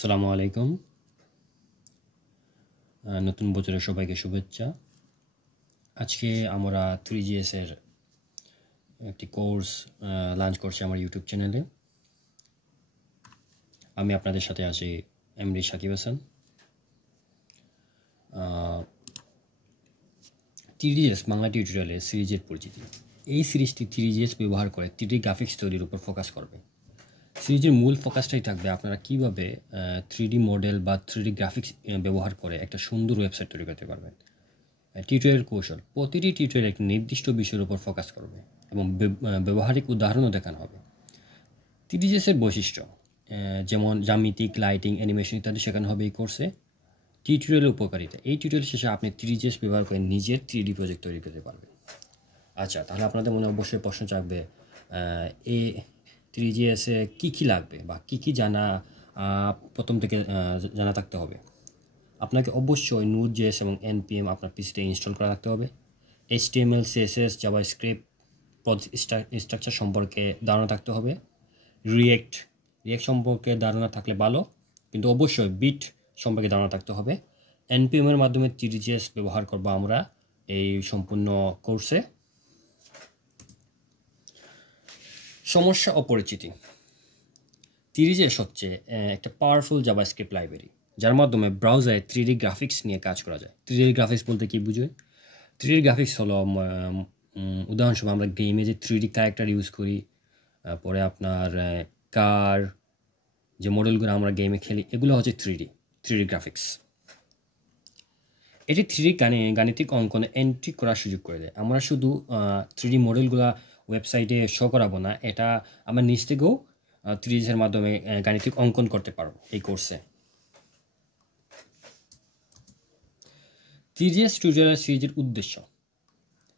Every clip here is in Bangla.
আসসালামু আলাইকুম। নতুন বছরের সবাইকে শুভেচ্ছা। আজকে আমরা 3GS এর একটি কোর্স লঞ্চ করছি আমার ইউটিউব চ্যানেলে। আমি আপনাদের সাথে আছি এমডি সাকিব হাসান। 3GS বাংলা টিউটোরিয়ালে সিরিজের পরিচিতি। এই সিরিজটি 3GS ব্যবহার করে 3D গ্রাফিক্স তৈরির উপর ফোকাস করবে। সিরিজের মূল ফোকাসটাই থাকবে আপনারা কীভাবে 3D মডেল বা 3D গ্রাফিক্স ব্যবহার করে একটা সুন্দর ওয়েবসাইট তৈরি করতে পারবেন। টিউটোরিয়াল কৌশল প্রতিটি টিউটোরিয়াল একটি নির্দিষ্ট বিষয়ের উপর ফোকাস করবে এবং ব্যবহারিক উদাহরণও দেখানো হবে। 3GS এর বৈশিষ্ট্য যেমন জ্যামিতিক, লাইটিং, অ্যানিমেশন ইত্যাদি শেখানো হবে এই কোর্সে। টিউটোরিয়ালের উপকারিতা, এই টিউটোরিয়াল শেষে আপনি 3GS ব্যবহার করে নিজের 3D প্রজেক্ট তৈরি করতে পারবেন। আচ্ছা, তাহলে আপনাদের মনে অবশ্যই প্রশ্ন থাকবে এই 3GS এ কী লাগবে বা কী জানা প্রথম থেকে জানা থাকতে হবে। আপনাকে অবশ্যই Node.js এবং npm আপনার পিসিতে ইনস্টল করা রাখতে হবে। HTML, CSS, জাভাস্ক্রিপ্ট স্ট্রাকচার সম্পর্কে ধারণা থাকতে হবে। রিয়েক্ট সম্পর্কে ধারণা থাকলে ভালো, কিন্তু অবশ্যই বিট সম্পর্কে ধারণা থাকতে হবে। npm এর মাধ্যমে 3GS ব্যবহার করব আমরা এই সম্পূর্ণ কোর্সে। সমস্যা ও পরিচিতি। 3GS হচ্ছে একটা পাওয়ারফুল জাভাস্ক্রিপ্ট লাইব্রেরি যার মাধ্যমে ব্রাউজারে 3D গ্রাফিক্স নিয়ে কাজ করা যায়। 3D গ্রাফিক্স বলতে কি বুঝোয়? 3D গ্রাফিক্স হলো উদাহরণস্বরূপ আমরা গেমে যে 3D ক্যারেক্টার ইউজ করি, পরে আপনার কার যে মডেলগুলো আমরা গেমে খেলি, এগুলো হচ্ছে 3D গ্রাফিক্স। এটি 3D গাণিতিক অঙ্কনে এন্ট্রি করার সুযোগ করে দেয়। আমরা শুধু 3D মডেলগুলো ওয়েবসাইটে শো করাবো না, এটা আমরা নিজ থেকেও 3GS এর মাধ্যমে গাণিতিক অঙ্কন করতে পারবো এই কোর্সে। 3GS টিউটোরিয়াল সিরিজের উদ্দেশ্য,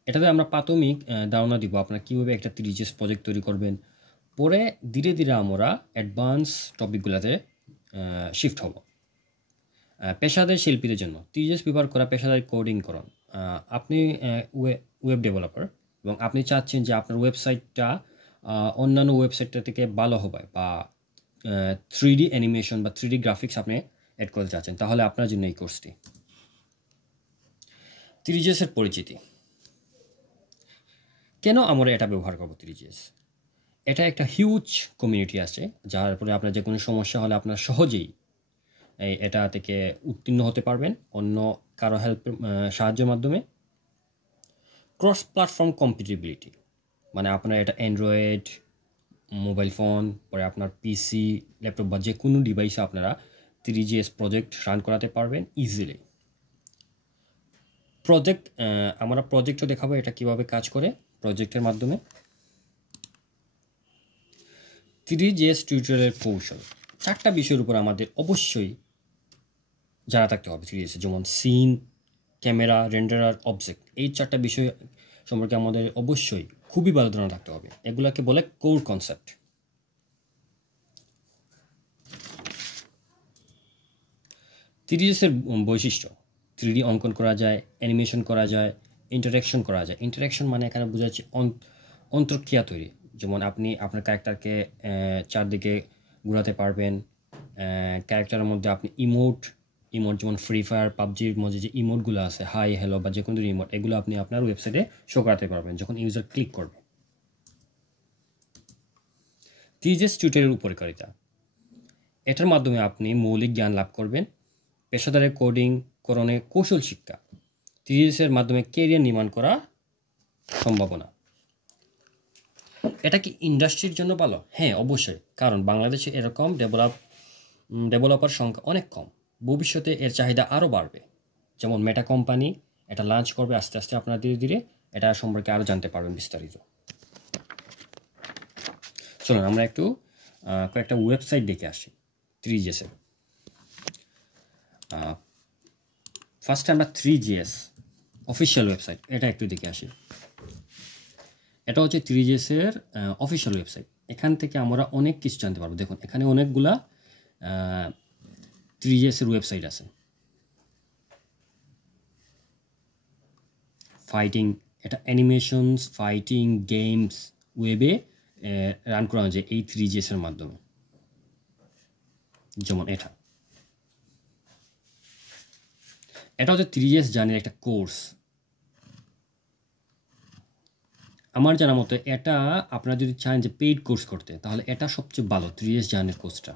এটাতে আমরা প্রাথমিক ধারণা দিব আপনারা কীভাবে একটা 3GS প্রজেক্ট তৈরি করবেন। পরে ধীরে ধীরে আমরা অ্যাডভান্স টপিকগুলোতে শিফট হব। পেশাদার শিল্পীদের জন্য 3GS ব্যবহার করা পেশাদার কোডিং করুন। আপনি ওয়েব ডেভেলপার এবং আপনি চাচ্ছেন যে আপনার ওয়েবসাইটটা অন্যান্য ওয়েবসাইটটা থেকে ভালো হবে বা 3D অ্যানিমেশন বা 3D গ্রাফিক্স আপনি অ্যাড করতে চাচ্ছেন, তাহলে আপনার জন্য এই কোর্সটি। 3GS এর পরিচিতি, কেন আমরা এটা ব্যবহার করব 3GS? এটা একটা হিউজ কমিউনিটি আছে যার পরে আপনার যে কোনো সমস্যা হলে আপনার সহজেই এটা থেকে উত্তীর্ণ হতে পারবেন অন্য কারো সাহায্যের মাধ্যমে। ক্রস প্ল্যাটফর্ম কম্পিটিবিলিটি, মানে আপনার এটা অ্যান্ড্রয়েড মোবাইল ফোন, পরে আপনার পিসি, ল্যাপটপ বা যে কোনো ডিভাইসে আপনারা 3GS প্রজেক্ট রান করাতে পারবেন ইজিলি। প্রজেক্ট, আমরা প্রজেক্টও দেখাবো এটা কিভাবে কাজ করে প্রজেক্টের মাধ্যমে। 3GS টিউটোরিয়ালের কৌশল, 4টা বিষয়ের উপর আমাদের অবশ্যই জানা থাকতে হবে 3GS, যেমন সিন, ক্যামেরা, রেন্ডারার, অবজেক্ট। এই 4টা বিষয় সম্পর্কে আমাদের অবশ্যই খুবই ভালো ধারণা থাকতে হবে। এগুলোকে বলে কোর কনসেপ্ট। 3GS এর বৈশিষ্ট্য, 3D অঙ্কন করা যায়, অ্যানিমেশন করা যায়, ইন্টারাকশন করা যায়। ইন্টারাকশন মানে এখানে বোঝাচ্ছে অন্তর্ক্রিয়া তৈরি, যেমন আপনি আপনার ক্যারেক্টারকে চারদিকে ঘোরাতে পারবেন। ক্যারেক্টারের মধ্যে আপনি ইমোট যেমন ফ্রি ফায়ার, পাবজির মধ্যে যে ইমোটগুলো আছে, হাই, হ্যালো বা যে কোনো ইমোট, এগুলো আপনি আপনার ওয়েবসাইটে শো করাতে পারবেন যখন ইউজার ক্লিক করবে। 3GS টিউটোরিয়ালের উপকারিতা, এটার মাধ্যমে আপনি মৌলিক জ্ঞান লাভ করবেন, পেশাদারের কোডিং করণে কৌশল শিক্ষা, 3GS এর মাধ্যমে ক্যারিয়ার নির্মাণ করা সম্ভাবনা। এটা কি ইন্ডাস্ট্রির জন্য ভালো? হ্যাঁ, অবশ্যই, কারণ বাংলাদেশে এরকম ডেভেলপার সংখ্যা অনেক কম। ভবিষ্যতে এর চাহিদা আরও বাড়বে। যেমন মেটা কোম্পানি এটা লঞ্চ করবে আস্তে আস্তে, আপনারা ধীরে ধীরে এটা সম্পর্কে আরও জানতে পারবেন বিস্তারিত। চলুন আমরা একটু কয়েকটা ওয়েবসাইট দেখে আসি 3GS এর। ফার্স্টে আমরা 3GS অফিসিয়াল ওয়েবসাইট এটা একটু দেখে আসি। এটা হচ্ছে 3GS এর অফিসিয়াল ওয়েবসাইট। এখান থেকে আমরা অনেক কিছু জানতে পারবো। দেখুন এখানে অনেকগুলা 3GS এর ওয়েবসাইট আছে। ফাইটিং, এটা অ্যানিমেশনস, ফাইটিং, গেমস ওয়েবে রান করা যায় এই 3GS এর মাধ্যমে, যেমন এটা এটা হচ্ছে 3GS জার্নির একটা কোর্স। আমার জানা মতো এটা আপনারা যদি চান যে পেইড কোর্স করতে, তাহলে এটা সবচেয়ে ভালো 3GS জার্নির কোর্সটা।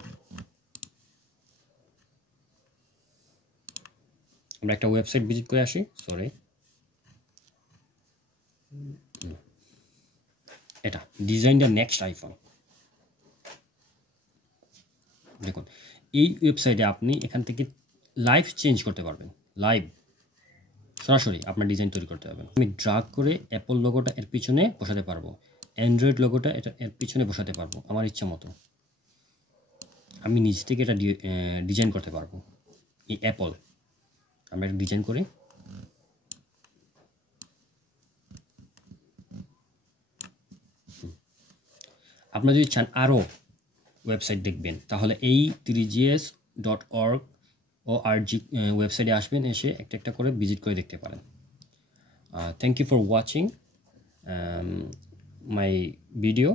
আমরা একটা ওয়েবসাইট ভিজিট করে আসি। সরি, এটা ডিজাইন দ্য নেক্সট আইফোন। দেখুন এই ওয়েবসাইটে আপনি এখান থেকে লাইভ চেঞ্জ করতে পারবেন, লাইভ সরাসরি আপনার ডিজাইন তৈরি করতে পারবেন। আমি ড্রাগ করে অ্যাপল লোগোটা এর পিছনে বসাতে পারবো, অ্যান্ড্রয়েড লোগোটা এটা এর পিছনে বসাতে পারবো আমার ইচ্ছা মতো। আমি নিজ থেকে এটা ডিজাইন করতে পারবো। এই অ্যাপল আমরা এটা ডিজাইন করি। আপনারা যদি চান আরও ওয়েবসাইট দেখবেন, তাহলে এই 3gs.org ওয়েবসাইটে আসবেন, এসে একটা একটা করে ভিজিট করে দেখতে পারেন। Thank you for watching my video.